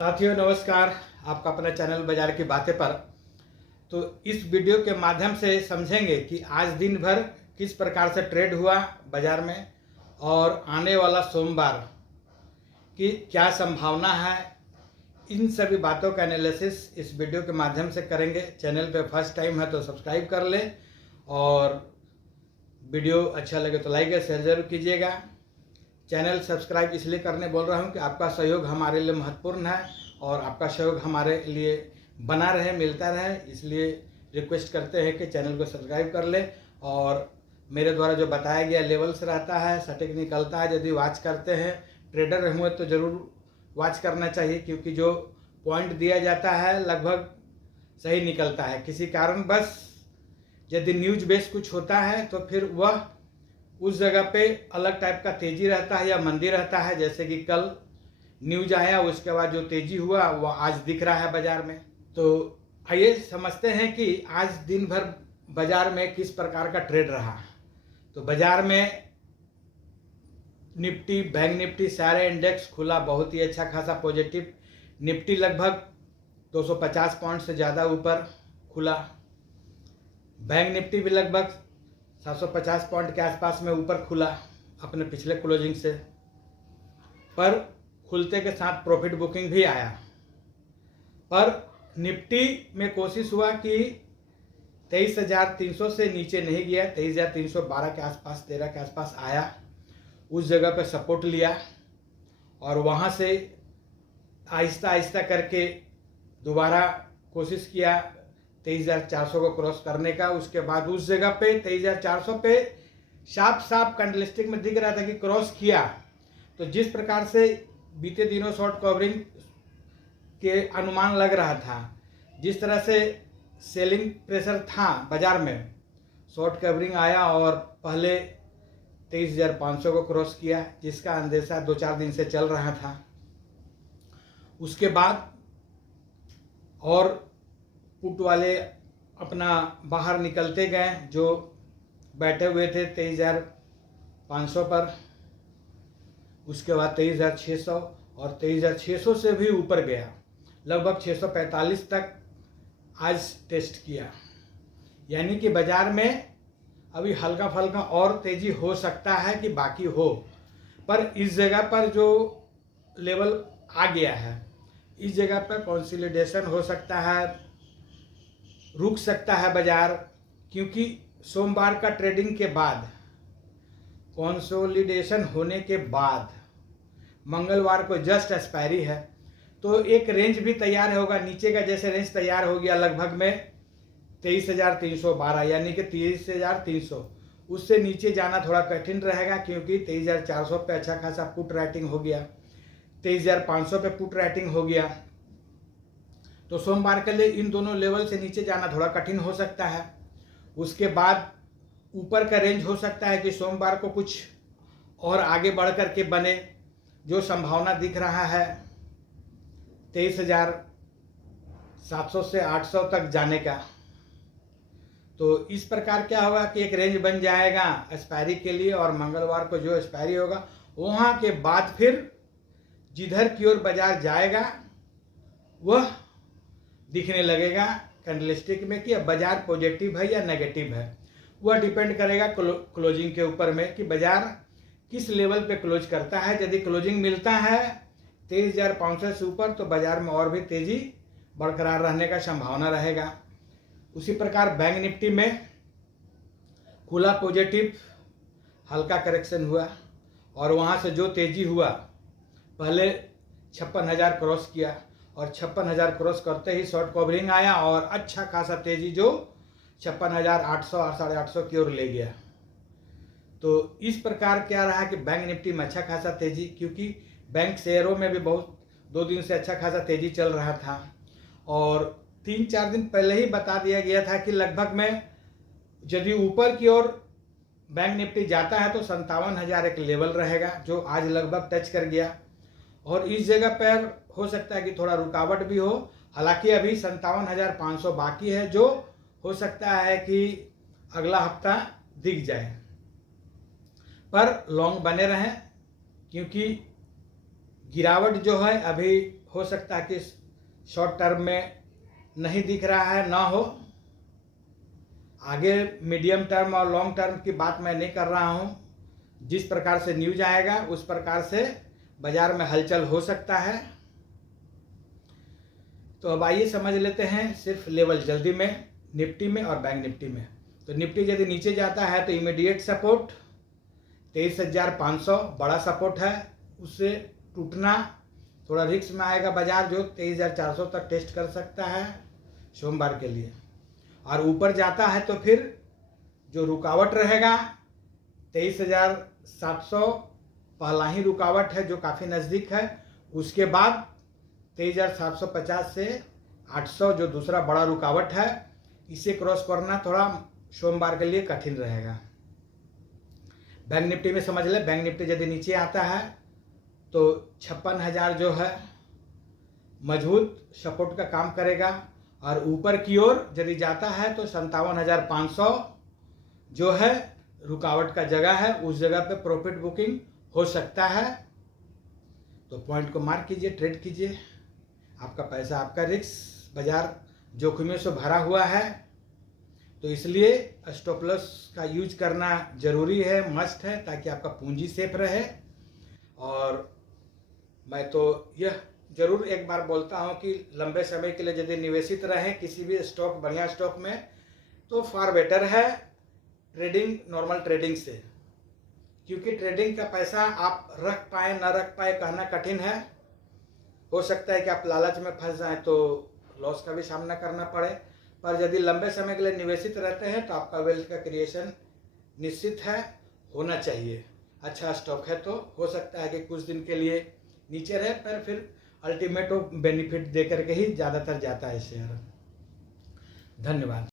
साथियों नमस्कार। आपका अपना चैनल बाजार की बातें पर। तो इस वीडियो के माध्यम से समझेंगे कि आज दिन भर किस प्रकार से ट्रेड हुआ बाजार में और आने वाला सोमवार की क्या संभावना है। इन सभी बातों का एनालिसिस इस वीडियो के माध्यम से करेंगे। चैनल पे फर्स्ट टाइम है तो सब्सक्राइब कर ले और वीडियो अच्छा लगे तो लाइक और शेयर जरूर कीजिएगा। चैनल सब्सक्राइब इसलिए करने बोल रहा हूँ कि आपका सहयोग हमारे लिए महत्वपूर्ण है और आपका सहयोग हमारे लिए बना रहे, मिलता रहे, इसलिए रिक्वेस्ट करते हैं कि चैनल को सब्सक्राइब कर ले। और मेरे द्वारा जो बताया गया लेवल्स रहता है, सटीक निकलता है। यदि वॉच करते हैं, ट्रेडर हुए तो ज़रूर वॉच करना चाहिए, क्योंकि जो पॉइंट दिया जाता है लगभग सही निकलता है। किसी कारण बस यदि न्यूज बेस कुछ होता है तो फिर वह उस जगह पे अलग टाइप का तेजी रहता है या मंदी रहता है। जैसे कि कल न्यूज आया, उसके बाद जो तेजी हुआ वह आज दिख रहा है बाजार में। तो आइए समझते हैं कि आज दिन भर बाजार में किस प्रकार का ट्रेड रहा। तो बाजार में निफ्टी, बैंक निफ्टी, सारे इंडेक्स खुला बहुत ही अच्छा खासा पॉजिटिव। निफ्टी लगभग 250 पॉइंट से ज़्यादा ऊपर खुला। बैंक निफ्टी भी लगभग 750 पॉइंट के आसपास में ऊपर खुला अपने पिछले क्लोजिंग से। पर खुलते के साथ प्रॉफिट बुकिंग भी आया। पर निफ्टी में कोशिश हुआ कि 23,300 से नीचे नहीं गया। 23,312 के आसपास, 13 के आसपास आया, उस जगह पे सपोर्ट लिया और वहाँ से आहिस्ता आहिस्ता करके दोबारा कोशिश किया 23,400 को क्रॉस करने का। उसके बाद उस जगह पे 23,400 पे साफ साफ कैंडलस्टिक में दिख रहा था कि क्रॉस किया। तो जिस प्रकार से बीते दिनों शॉर्ट कवरिंग के अनुमान लग रहा था, जिस तरह से सेलिंग प्रेशर था बाजार में, शॉर्ट कवरिंग आया और पहले 23,500 को क्रॉस किया, जिसका अंदेशा 2-4 दिन से चल रहा था। उसके बाद और पुट वाले अपना बाहर निकलते गए, जो बैठे हुए थे 23,500 पर। उसके बाद 23,600 और 23,600 से भी ऊपर गया, लगभग 645 तक आज टेस्ट किया। यानी कि बाजार में अभी हल्का फल्का और तेजी हो सकता है कि बाकी हो, पर इस जगह पर जो लेवल आ गया है, इस जगह पर कंसोलिडेशन हो सकता है, रुक सकता है बाजार। क्योंकि सोमवार का ट्रेडिंग के बाद, कंसोलिडेशन होने के बाद मंगलवार को जस्ट एक्सपायरी है, तो एक रेंज भी तैयार होगा नीचे का। जैसे रेंज तैयार हो गया लगभग में 23,312, यानी कि 23,300, उससे नीचे जाना थोड़ा कठिन रहेगा, क्योंकि 23,400 पे अच्छा खासा पुट राइटिंग हो गया, 23,500 पे पुट राइटिंग हो गया। तो सोमवार के लिए इन दोनों लेवल से नीचे जाना थोड़ा कठिन हो सकता है। उसके बाद ऊपर का रेंज हो सकता है कि सोमवार को कुछ और आगे बढ़ कर के बने, जो संभावना दिख रहा है 23,700 से 800 तक जाने का। तो इस प्रकार क्या होगा कि एक रेंज बन जाएगा एक्सपायरी के लिए, और मंगलवार को जो एक्सपायरी होगा वहाँ के बाद फिर जिधर की ओर बाजार जाएगा वह दिखने लगेगा कैंडलस्टिक में कि अब बाजार पॉजिटिव है या नेगेटिव है। वह डिपेंड करेगा क्लोजिंग के ऊपर में कि बाजार किस लेवल पे क्लोज करता है। यदि क्लोजिंग मिलता है 23,500 से ऊपर, तो बाजार में और भी तेजी बरकरार रहने का संभावना रहेगा। उसी प्रकार बैंक निफ्टी में खुला पॉजिटिव, हल्का करेक्शन हुआ और वहाँ से जो तेजी हुआ, पहले 56,000 क्रॉस किया और 56,000 क्रॉस करते ही शॉर्ट कवरिंग आया और अच्छा खासा तेजी जो 56,800 और 850 की ओर ले गया। तो इस प्रकार क्या रहा कि बैंक निफ्टी में अच्छा खासा तेजी, क्योंकि बैंक शेयरों में भी बहुत 2 दिन से अच्छा खासा तेजी चल रहा था। और 3-4 दिन पहले ही बता दिया गया था कि लगभग में यदि ऊपर की ओर बैंक निफ्टी जाता है तो 57,000 एक लेवल रहेगा, जो आज लगभग टच कर गया। और इस जगह पर हो सकता है कि थोड़ा रुकावट भी हो। हालांकि अभी 57,500 बाकी है, जो हो सकता है कि अगला हफ्ता दिख जाए। पर लॉन्ग बने रहें, क्योंकि गिरावट जो है अभी हो सकता है कि शॉर्ट टर्म में नहीं दिख रहा है, ना हो। आगे मीडियम टर्म और लॉन्ग टर्म की बात मैं नहीं कर रहा हूँ। जिस प्रकार से न्यूज आएगा उस प्रकार से बाजार में हलचल हो सकता है। तो अब आइए समझ लेते हैं सिर्फ लेवल जल्दी में, निफ्टी में और बैंक निफ्टी में। तो निफ्टी यदि नीचे जाता है तो इमीडिएट सपोर्ट 23,500 बड़ा सपोर्ट है, उससे टूटना थोड़ा रिस्क में आएगा बाजार, जो 23,400 तक टेस्ट कर सकता है सोमवार के लिए। और ऊपर जाता है तो फिर जो रुकावट रहेगा 23,700 पहला ही रुकावट है जो काफ़ी नज़दीक है। उसके बाद 23,750 से 800 जो दूसरा बड़ा रुकावट है, इसे क्रॉस करना थोड़ा सोमवार के लिए कठिन रहेगा। बैंक निफ्टी में समझ ले, बैंक निफ्टी यदि नीचे आता है तो 56,000 जो है मजबूत सपोर्ट का काम करेगा, और ऊपर की ओर यदि जाता है तो 57,500 जो है रुकावट का जगह है, उस जगह पे प्रॉफिट बुकिंग हो सकता है। तो पॉइंट को मार्क कीजिए, ट्रेड कीजिए। आपका पैसा आपका रिस्क, बाजार जोखिमों से भरा हुआ है, तो इसलिए स्टॉप लॉस का यूज करना जरूरी है, मस्ट है, ताकि आपका पूंजी सेफ रहे। और मैं तो यह जरूर एक बार बोलता हूं कि लंबे समय के लिए यदि निवेशित रहें किसी भी स्टॉक, बढ़िया स्टॉक में, तो फार बेटर है ट्रेडिंग, नॉर्मल ट्रेडिंग से। क्योंकि ट्रेडिंग का पैसा आप रख पाए ना रख पाए कहना कठिन है। हो सकता है कि आप लालच में फंस जाएं तो लॉस का भी सामना करना पड़े, पर यदि लंबे समय के लिए निवेशित रहते हैं तो आपका वेल्थ का क्रिएशन निश्चित है, होना चाहिए। अच्छा स्टॉक है तो हो सकता है कि कुछ दिन के लिए नीचे रहे, पर फिर अल्टीमेट बेनिफिट दे करके ही ज़्यादातर जाता है शेयर। धन्यवाद।